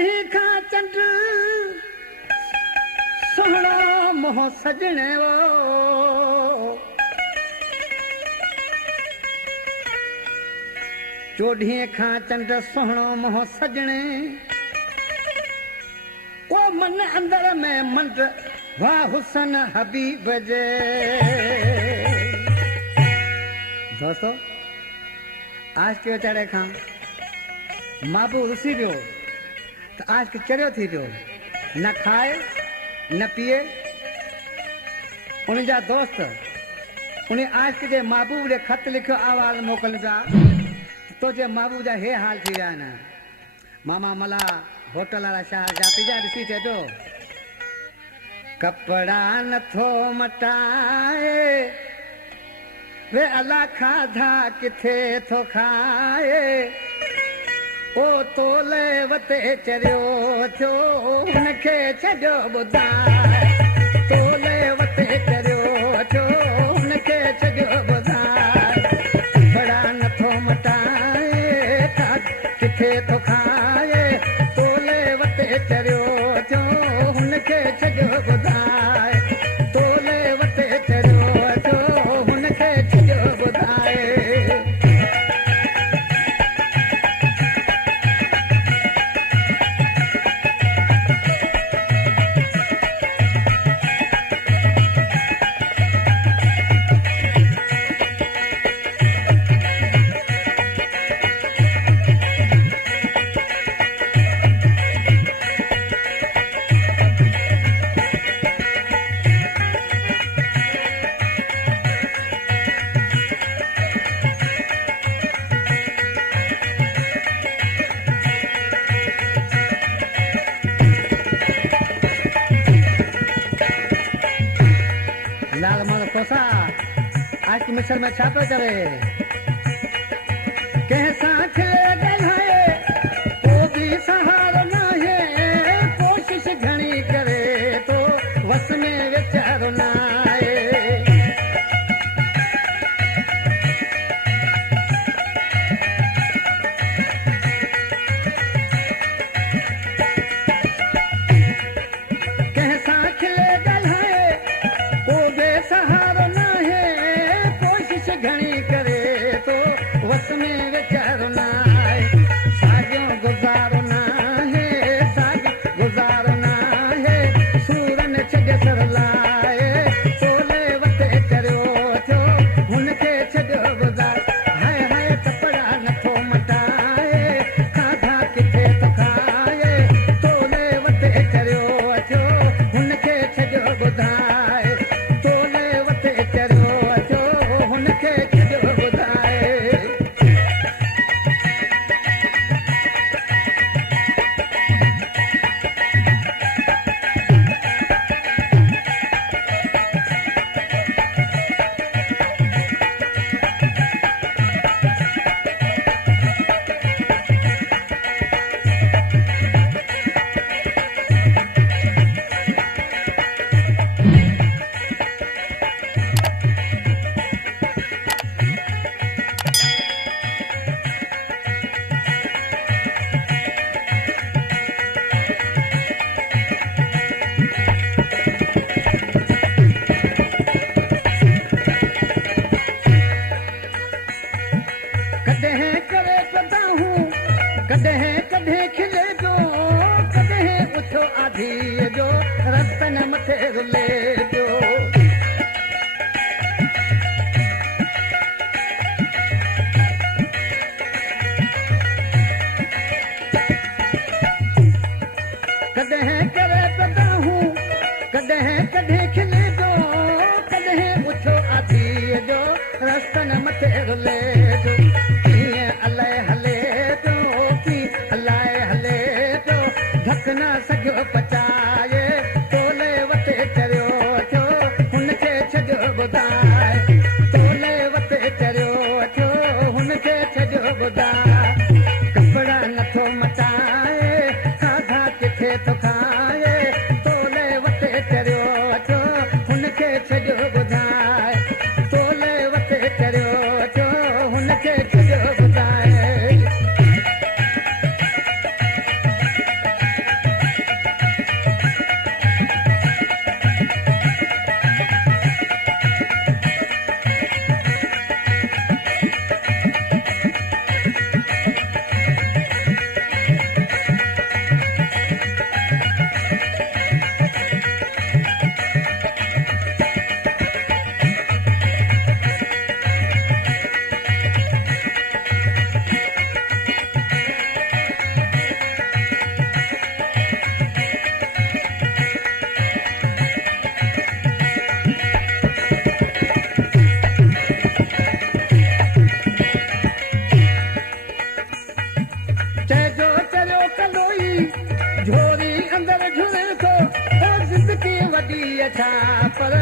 चढ़ी खा चंड सोहणो मोह सजणे वो चोॾीअ खां चंड सोहणो मोह सजणे वो मन अंदर में मंड वाह हुसन हबीब जे। दोस्तों आज के वीचारे खां माबू रुसी पियो तो आज के चरियो थी पियो न खाए न पिए। उन जा दोस्त उन आज के जे महबूब ने खत लिखो आवाज मोकल जा तो जे महबूब जा हे हाल थी रहा न मामा मला होटल वाला शाह जाती जा ॾिसी थे तो कपड़ा नथो मटाए वे अला खाधा किथे थो खाए ओ तोले वते चरियो थियो उनखे छॾियो ॿुधाए तोले वते चरियो थियो उनखे छॾियो ॿुधाए कपड़ा नथो मटाए किथे थो खाए तोले वते चरियो थियो उनखे छॾियो ॿुधाए तोले वते चरियो थियो उनखे छॾियो ॿुधाए। लाल मन कोसा आज की मिसल में छापे चले कैसा खिले गल है वो भी सहारा ना है कोशिश घनी करे तो वस में विचार ना है। कैसा खिले गल है वो बेसहारो न है कोशिश घणी करे तो वस में विचारो न है साॻियो गुज़ारो न है साॻियो गुज़ारो न है सूरन छॾे सर लाए तोले वते चरियो थियो हुनखे छॾियो ॿुधाए हाय हाय कपड़ा नथो मटाए खाधा किथे थो खाए तोले वते चरियो थियो हुनखे छॾियो ॿुधाए तोले वते चरियो थियो हुनखे छॾियो ॿुधाए। कॾहिं करे सदा हूं कॾहिं कॾहिं खिले जो कॾहिं उथो आधीअ जो रस्तन मथे रुले जो कॾहिं करे सदा हूं कॾहिं कॾहिं खिले जो कॾहिं उथो आधीअ जो रस्तन मथे रुले जो अलाए हले तो अलाए हले तो धक न सघियो पचाए तोले वते चरियो थियो हुनखे छॾियो ॿुधाए तोले वते चरियो थियो हुनखे छॾियो ॿुधाए कपड़ा नथो मटाए खाधा किथे थो खाए तोले वते चरियो थियो हुनखे छॾियो ॿुधाए तोले वते चरियो थियो हुनखे छॾियो ॿुधाए। झोरी अंदर झुरे थो ओ ज़िंदगी वॾी छा पर